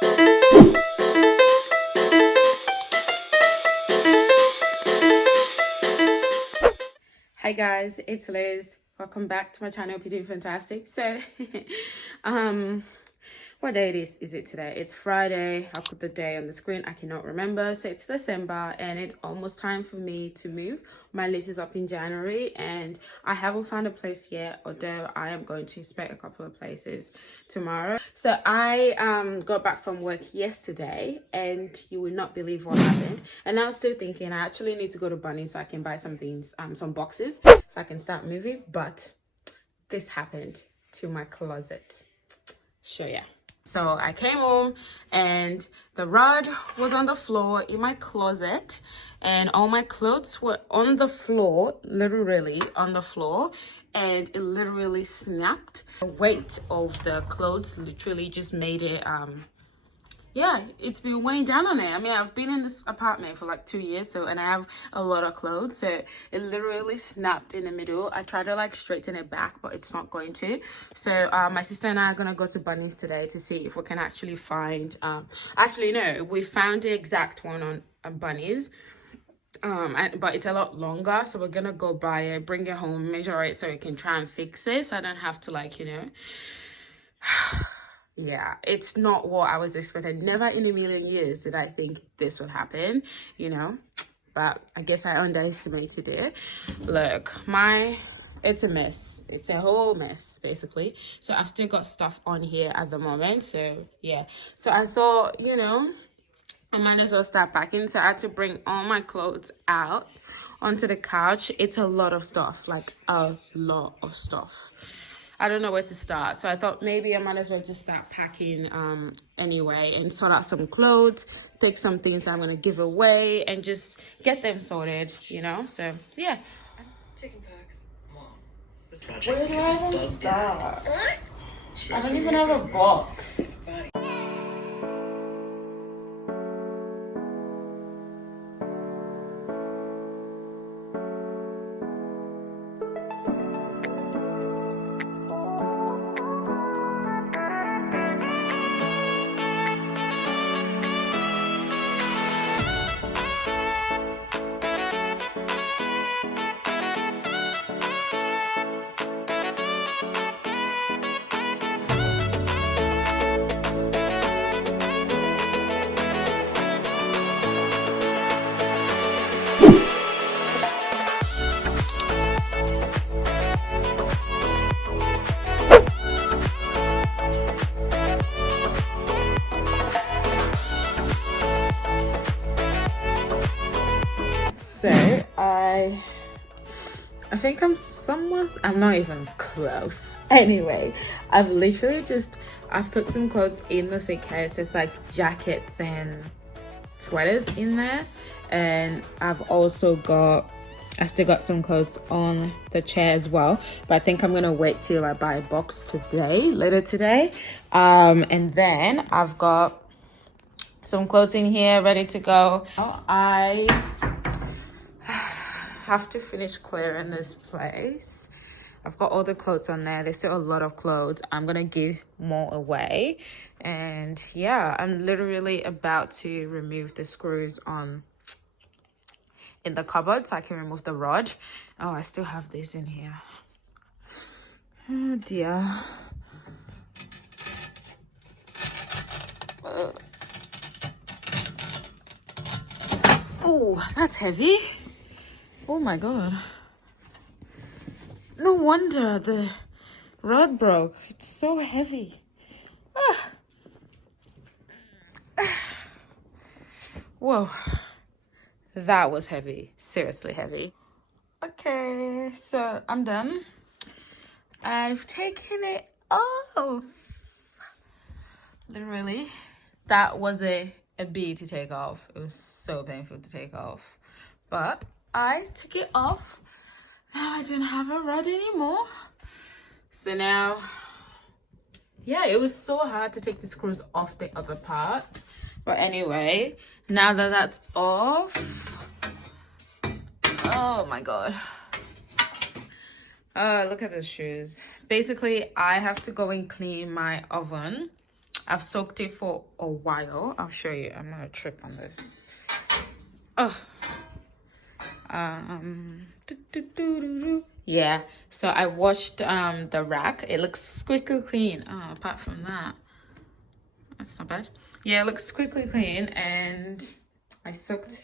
Hi guys, it's Liz. Welcome back to my channel. Hope you're doing fantastic. So what day is it today? It's Friday. I'll put the day on the screen. I cannot remember. So it's December and it's almost time for me to move. My lease is up in January and I haven't found a place yet, although I am going to inspect a couple of places tomorrow. So I got back from work yesterday and you will not believe what happened. And I was still thinking I actually need to go to Bunny so I can buy some things, some boxes so I can start moving. But this happened to my closet. Show ya. So I came home and the rod was on the floor in my closet and all my clothes were on the floor, literally on the floor, and it literally snapped. The weight of the clothes literally just made it yeah, it's been weighing down on it. I mean, I've been in this apartment for like 2 years, and I have a lot of clothes, so it literally snapped in the middle. I tried to like straighten it back, but it's not going to. So my sister and I are gonna go to Bunny's today to see if we can actually find actually no, we found the exact one on Bunny's, but it's a lot longer, so we're gonna go buy it, bring it home, measure it so we can try and fix it, so I don't have to, like, you know. Yeah, it's not what I was expecting. Never in a million years did I think this would happen, you know, but I guess I underestimated it. Look, it's a mess. It's a whole mess, basically. So I've still got stuff on here at the moment. So yeah, so I thought, you know, I might as well start packing. So I had to bring all my clothes out onto the couch. It's a lot of stuff, like a lot of stuff. I don't know where to start, so I thought maybe I might as well just start packing anyway and sort out some clothes, take some things I'm gonna give away and just get them sorted, you know. So yeah, I'm taking packs. Mom, where do I even start? I don't even have a box. So I think I'm not even close. Anyway, I've put some clothes in the suitcase. There's like jackets and sweaters in there, and I still got some clothes on the chair as well, but I think I'm gonna wait till I buy a box later today. And then I've got some clothes in here ready to go. I have to finish clearing this place. I've got all the clothes on there. There's still a lot of clothes. I'm gonna give more away, and yeah, I'm literally about to remove the screws in the cupboard so I can remove the rod. Oh, I still have this in here. Oh dear. Oh, that's heavy. Oh my god. No wonder the rod broke. It's so heavy. Whoa. That was heavy. Seriously heavy. Okay, so I'm done. I've taken it off. Literally. That was a bee to take off. It was so painful to take off. But I took it off. Now I don't have a rod anymore. So now, yeah, it was so hard to take the screws off the other part. But anyway, now that that's off, oh my god. Look at those shoes. Basically, I have to go and clean my oven I've soaked it for a while. I'll show you. I'm gonna trip on this. Oh. Yeah, so I washed the rack. It looks squeaky clean. Oh, apart from that, that's not bad. Yeah, it looks squeaky clean, and I soaked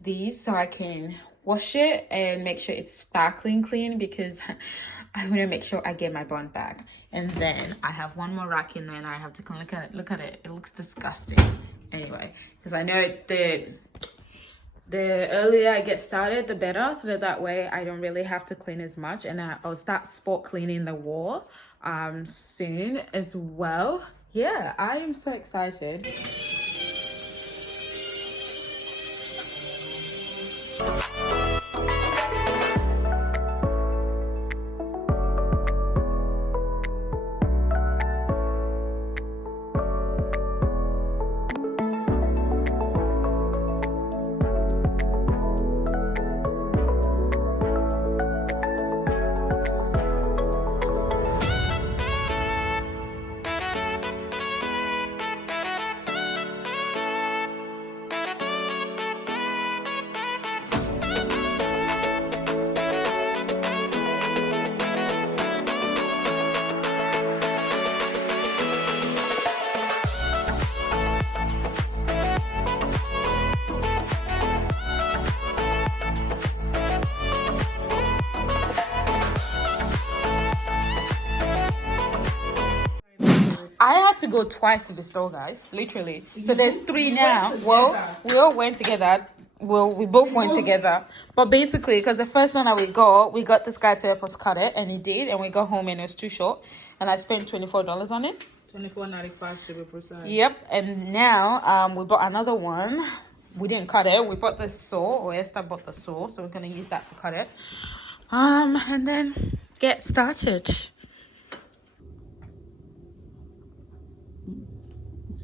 these so I can wash it and make sure it's sparkling clean, because I want to make sure I get my bond back. And then I have one more rack in there, and I have to come look at it. Look at it. It looks disgusting. Anyway, because I know the earlier I get started, the better, so that way I don't really have to clean as much. And I'll start spot cleaning the wall soon as well. Yeah, I am so excited. I had to go twice to the store, guys. Literally. So there's 3 now. Well, we all went together. Well, we both went together. But basically, because the first one that we got this guy to help us cut it, and he did. And we got home and it was too short. And I spent $24 on it. $24.95 to be precise. Yep. And now we bought another one. We didn't cut it. We bought the saw, or Esther bought the saw. So we're going to use that to cut it. And then get started.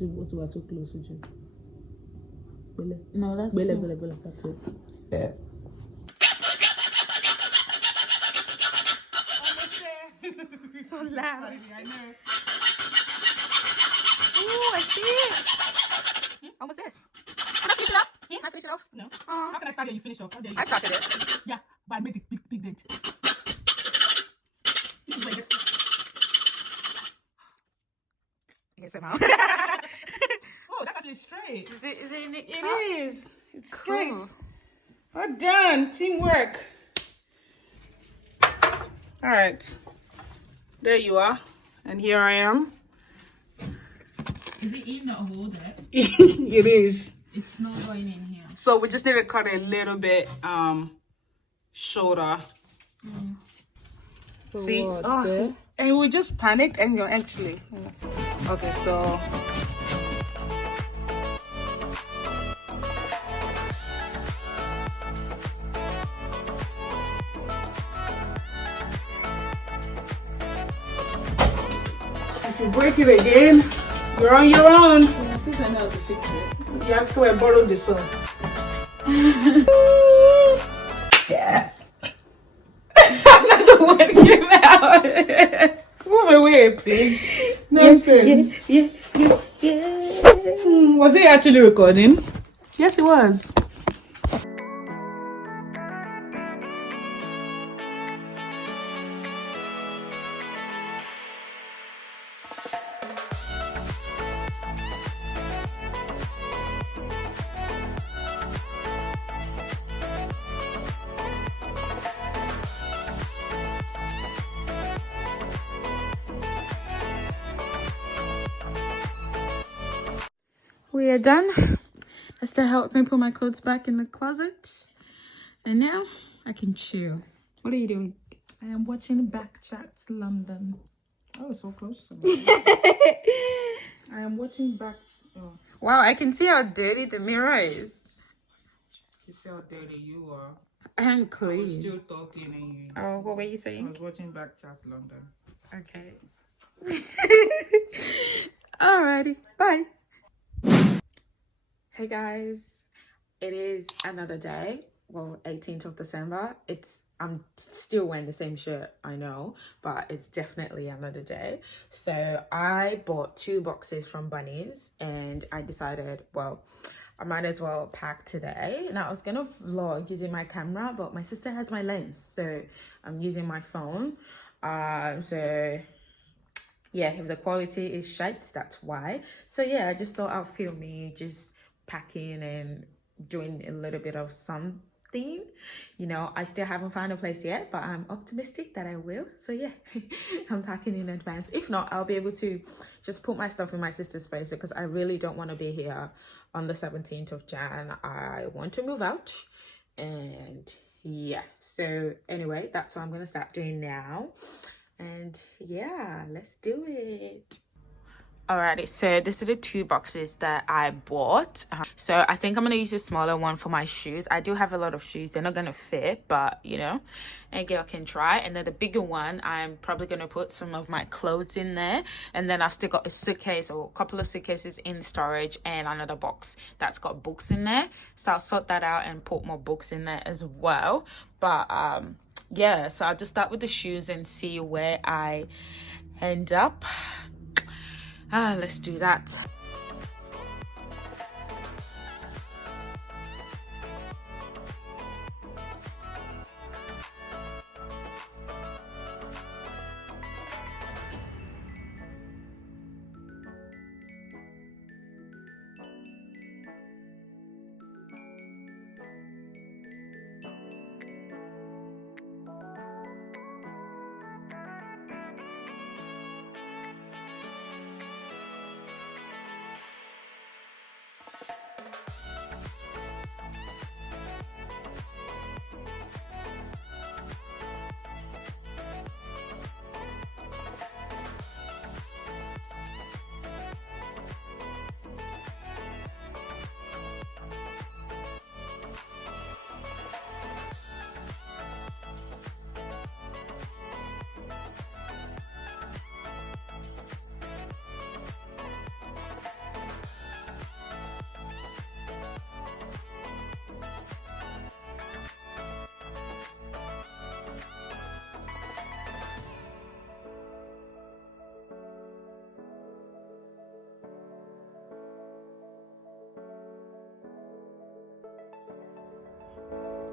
What about too close to you? No, that's That's it. Yeah. So loud. Sorry, I know. Ooh, I see it. Almost there. Can I finish it up? Can I finish it off? No. How can I start it and you finish off? How dare you? I started it. Yeah, but I made a big dent. This is where this. Yes, somehow. Oh, that's actually straight. Is it in it? It is. It's straight. Cool. Well done. Teamwork. All right. There you are. And here I am. Is it in the holder? It is. It's not going in here. So we just need to cut a little bit shorter. So See? what, Oh, there? and we just panicked and you're actually. Okay, so. If you break it again, you're on your own. I think I know how to fix it. You have to go and borrow the saw. Yeah. I'm not the one to get out. Move away, please. Nonsense. Yeah. Was it actually recording? Yes, it was. We are done. Esther helped me put my clothes back in the closet. And now I can chill. What are you doing? I am watching Backchat London. Oh, it's so close to me. I am watching back. Oh, Wow, I can see how dirty the mirror is. you see how dirty you are. I'm I was clean. still talking and you. Oh, what were you I saying? was watching Backchat London. Okay. Alrighty, bye. Hey guys, it is another day. well, 18th of December. I'm still wearing the same shirt, I know, but it's definitely another day. So I bought 2 boxes from Bunnies, and I decided, well, I might as well pack today. And I was gonna vlog using my camera, but my sister has my lens, so I'm using my phone. So yeah, if the quality is shite, that's why. So yeah, I just thought I'll film me just packing and doing a little bit of something. You know, I still haven't found a place yet, but I'm optimistic that I will. So yeah, I'm packing in advance. If not, I'll be able to just put my stuff in my sister's place, because I really don't want to be here on the 17th of Jan. I want to move out. And yeah, so anyway, that's what I'm gonna start doing now. And yeah, let's do it. Alrighty, so this are the 2 boxes that I bought. So I think I'm gonna use a smaller one for my shoes. I do have a lot of shoes. They're not gonna fit, but you know, a girl can try. And then the bigger one, I'm probably gonna put some of my clothes in there. And then I've still got a suitcase or a couple of suitcases in storage, and another box that's got books in there. So I'll sort that out and put more books in there as well. But yeah, so I'll just start with the shoes and see where I end up. Let's do that.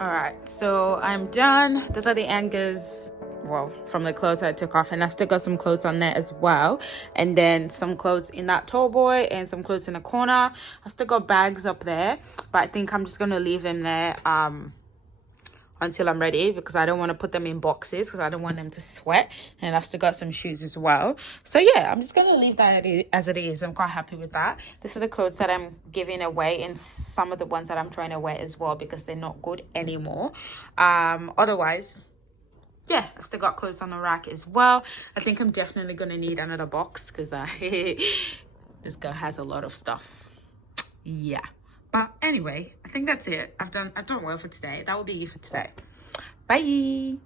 All right, so I'm done. Those are the hangers, well, from the clothes I took off, and I've still got some clothes on there as well, and then some clothes in that tall boy and some clothes in the corner. I still got bags up there, but I think I'm just gonna leave them there until I'm ready, because I don't want to put them in boxes because I don't want them to sweat. And I've still got some shoes as well. So yeah, I'm just going to leave that as it is. I'm quite happy with that. These are the clothes that I'm giving away, and some of the ones that I'm trying to wear as well, because they're not good anymore. Otherwise, yeah, I've still got clothes on the rack as well. I think I'm definitely going to need another box, because this girl has a lot of stuff. Yeah. But anyway, I think that's it. I've done well for today. That will be it for today. Bye.